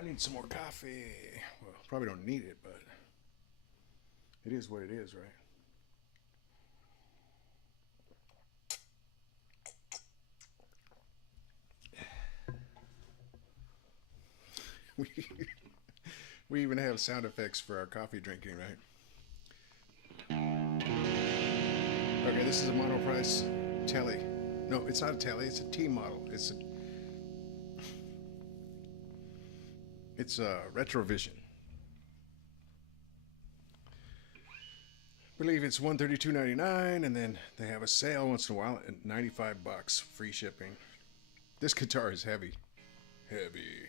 I need some more coffee. Well, probably don't need it, but it is what it is, right? We, we even have sound effects for our coffee drinking, right? Okay, this is a Monoprice telly. No, it's not a telly. It's a T model. It's a Retrovision. I believe it's $132.99, and then they have a sale once in a while at $95, free shipping. This guitar is heavy, heavy.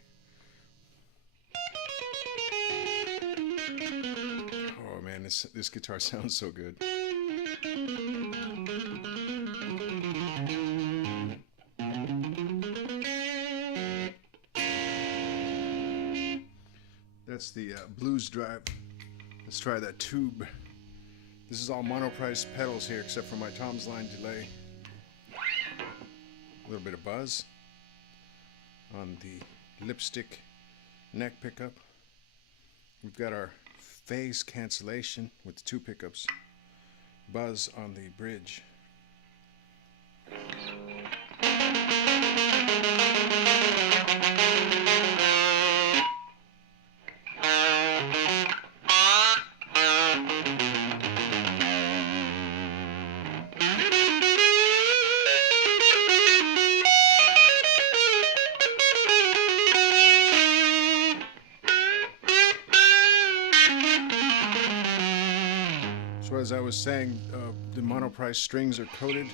Oh man, this guitar sounds so good. That's the blues drive. Let's try that tube. This is all Monoprice pedals here, except for my Tom's Line delay. A little bit of buzz on the lipstick neck pickup. We've got our phase cancellation with 2 pickups. Buzz on the bridge. So as I was saying, the Monoprice strings are coated.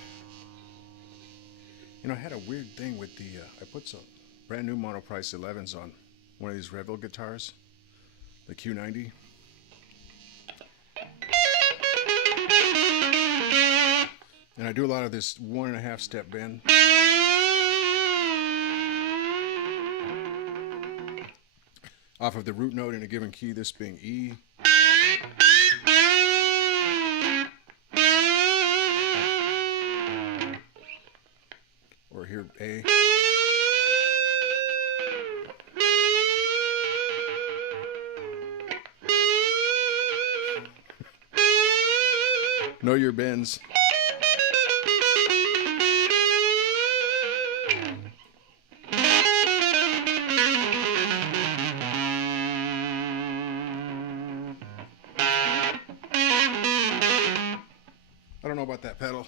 You know, I had a weird thing with the, I put some brand new Monoprice 11s on one of these Revel guitars, the Q90. And I do a lot of this 1.5 step bend. Off of the root note in a given key, this being E. Or here, A. Know your bends. I don't know about that pedal.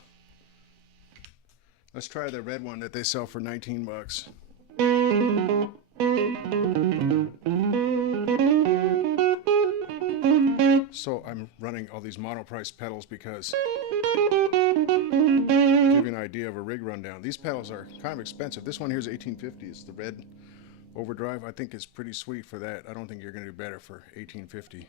Let's try the red one that they sell for $19. So I'm running all these Monoprice pedals because to give you an idea of a rig rundown. These pedals are kind of expensive. This one here is $18.50. It's the red overdrive. I think it's pretty sweet for that. I don't think you're going to do better for $18.50.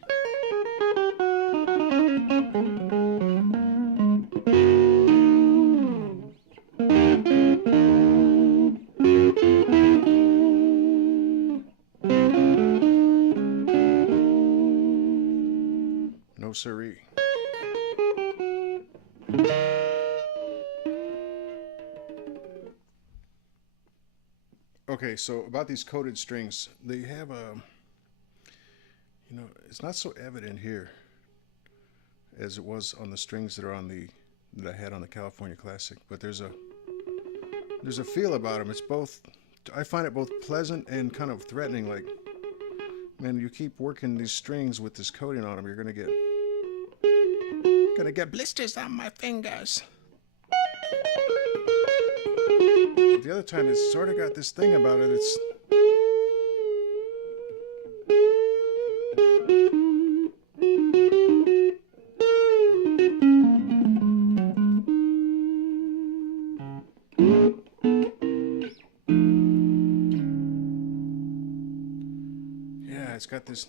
No siree. Okay, so about these coated strings, they have a, you know, it's not so evident here as it was on the strings that are on the, that I had on the California Classic, but there's a feel about them. It's both, I find it both pleasant and kind of threatening, like, man, you keep working these strings with this coating on them, you're gonna get blisters on my fingers. The other time, it's sort of got this thing about it. It's yeah, it's got this.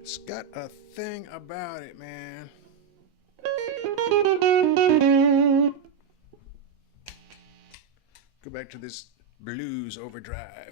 It's got a thing about it, man. Go back to this blues overdrive.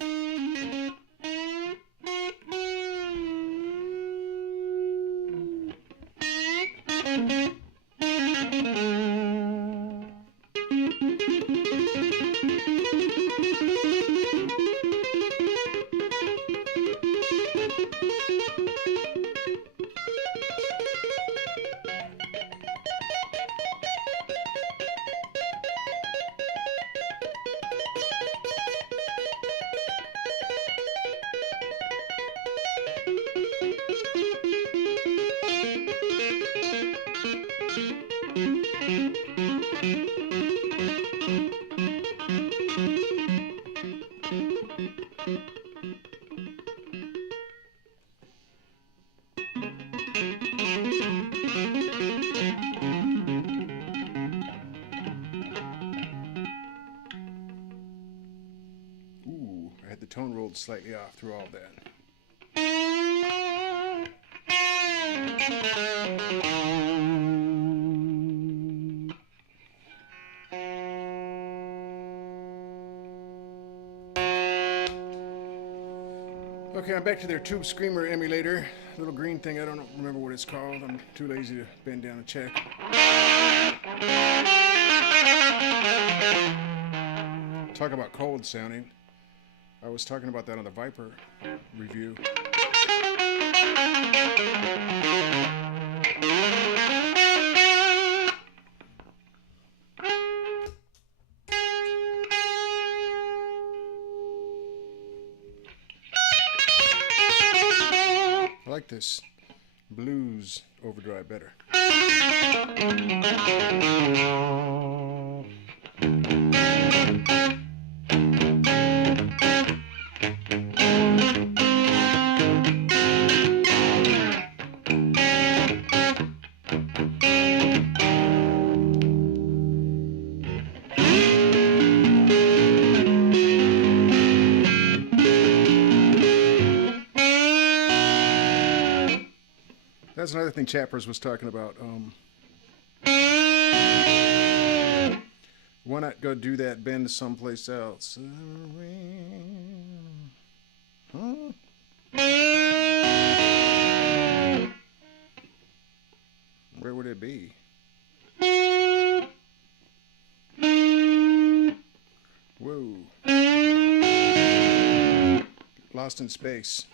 Ooh, I had the tone rolled slightly off through all that. Okay, I'm back to their Tube Screamer emulator. Little green thing, I don't remember what it's called. I'm too lazy to bend down and check. Talk about cold sounding. I was talking about that on the Viper review. I like this blues overdrive better. That's another thing Chappers was talking about. Why not go do that bend someplace else? Huh? Where would it be? Whoa. Lost in space.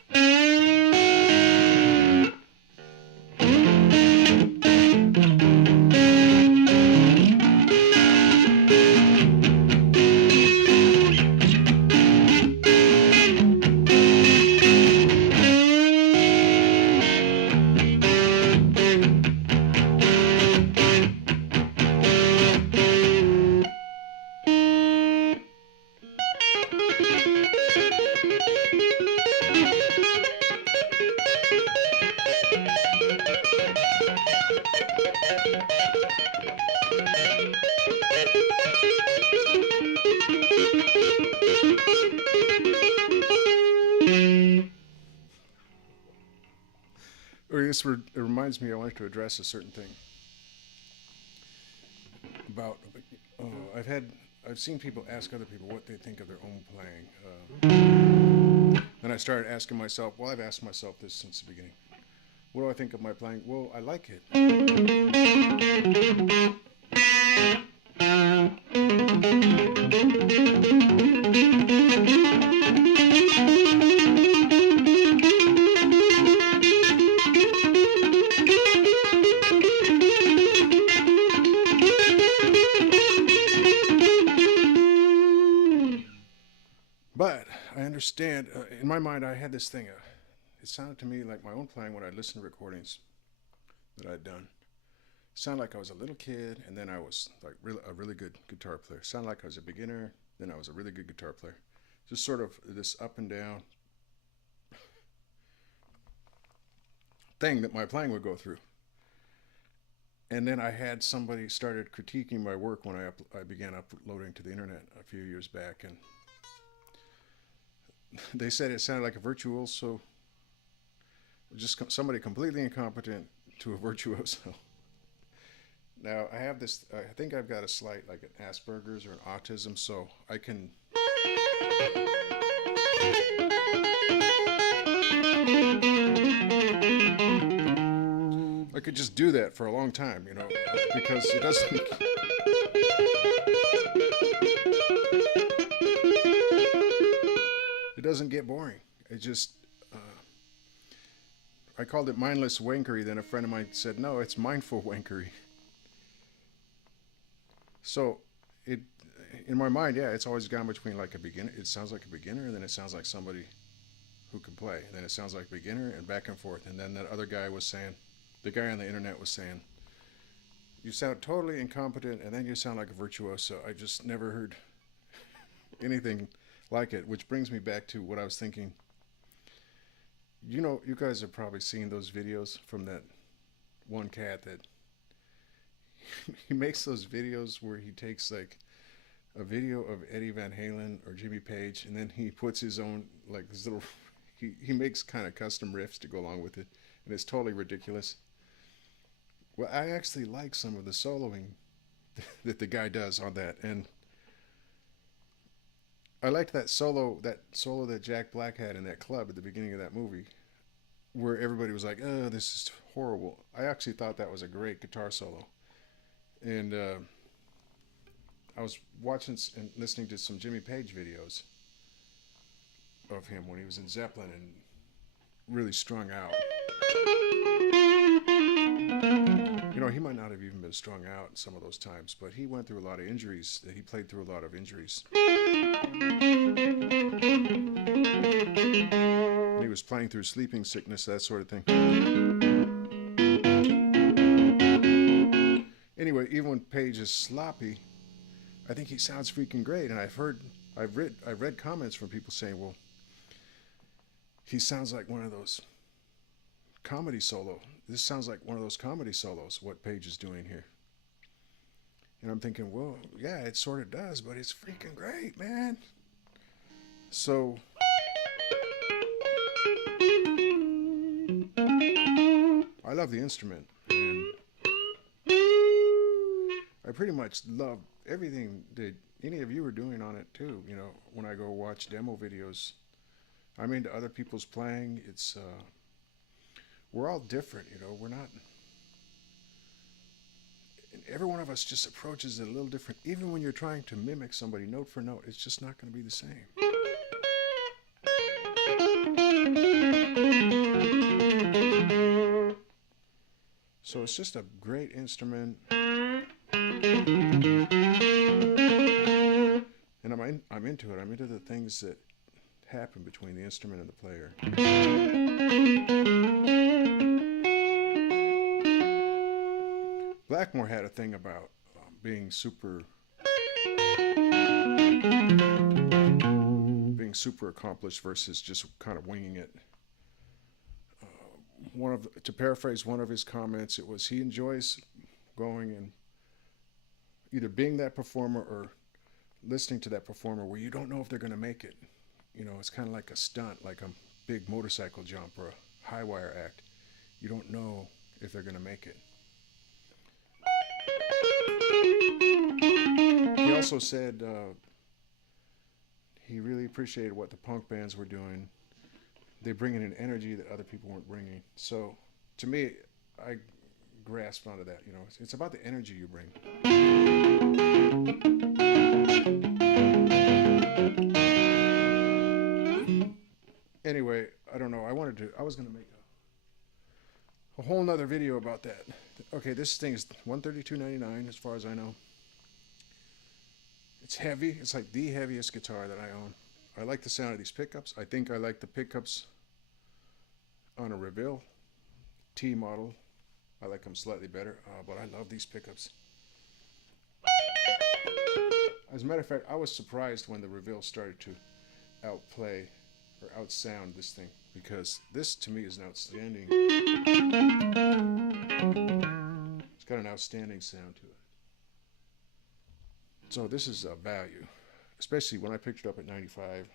It reminds me I wanted to address a certain thing about I've seen people ask other people what they think of their own playing. And I started asking myself, well, I've asked myself this since the beginning. What do I think of my playing? Well, I like it. But I understand, in my mind, I had this thing. It sounded to me like my own playing when I listened to recordings that I'd done. It sounded like I was a little kid, and then I was like a really good guitar player. It sounded like I was a beginner, then I was a really good guitar player. Just sort of this up and down thing that my playing would go through. And then I had somebody started critiquing my work when I began uploading to the internet a few years back, and they said it sounded like a virtuoso, just somebody completely incompetent to a virtuoso. Now I have this, I think I've got a slight like an Asperger's or an autism, so I can I could just do that for a long time, you know, because it doesn't it doesn't get boring. It just, I called it mindless wankery. Then a friend of mine said, no, it's mindful wankery. So it, in my mind, yeah, it's always gone between like a beginner. It sounds like a beginner, and then it sounds like somebody who can play. And then it sounds like a beginner, and back and forth. And then that other guy was saying, the guy on the internet was saying, you sound totally incompetent, and then you sound like a virtuoso. I just never heard anything like it, which brings me back to what I was thinking. You know, you guys have probably seen those videos from that one cat that he makes those videos where he takes like a video of Eddie Van Halen or Jimmy Page, and then he puts his own like this little. He makes kind of custom riffs to go along with it, and it's totally ridiculous. Well, I actually like some of the soloing that the guy does on that, and I liked that solo that Jack Black had in that club at the beginning of that movie, where everybody was like, "Oh, this is horrible." I actually thought that was a great guitar solo, and I was watching and listening to some Jimmy Page videos of him when he was in Zeppelin and really strung out. You know, he might not have even been strung out some of those times, but he went through a lot of injuries. That he played through a lot of injuries. And he was playing through sleeping sickness, that sort of thing. Anyway, even when Page is sloppy, I think he sounds freaking great. And I've read comments from people saying, well, he sounds like one of those comedy solo. This sounds like one of those comedy solos, what Page is doing here. And I'm thinking, well, yeah, it sort of does, but it's freaking great, man. So I love the instrument, and I pretty much love everything that any of you are doing on it too. You know, when I go watch demo videos, I'm into other people's playing. It's we're all different, you know. We're not. Every one of us just approaches it a little different. Even when you're trying to mimic somebody note for note, it's just not going to be the same. So it's just a great instrument, and I'm into it. I'm into the things that happen between the instrument and the player. Blackmore had a thing about being super accomplished versus just kind of winging it. To paraphrase one of his comments, it was he enjoys going and either being that performer or listening to that performer where you don't know if they're going to make it. You know, it's kind of like a stunt, like a big motorcycle jump or a high wire act. You don't know if they're going to make it. He also said he really appreciated what the punk bands were doing. They bring in an energy that other people weren't bringing. So, to me, I grasped onto that. You know, it's about the energy you bring. Anyway, I don't know. I was going to make a whole nother video about that. Okay, this thing is $132.99 as far as I know. It's heavy. It's like the heaviest guitar that I own. I like the sound of these pickups. I think I like the pickups on a Reveal T model. I like them slightly better, but I love these pickups. As a matter of fact, I was surprised when the Reveal started to outplay or outsound this thing, because this to me is an outstanding. It's got an outstanding sound to it. So this is a value, especially when I picked it up at $95.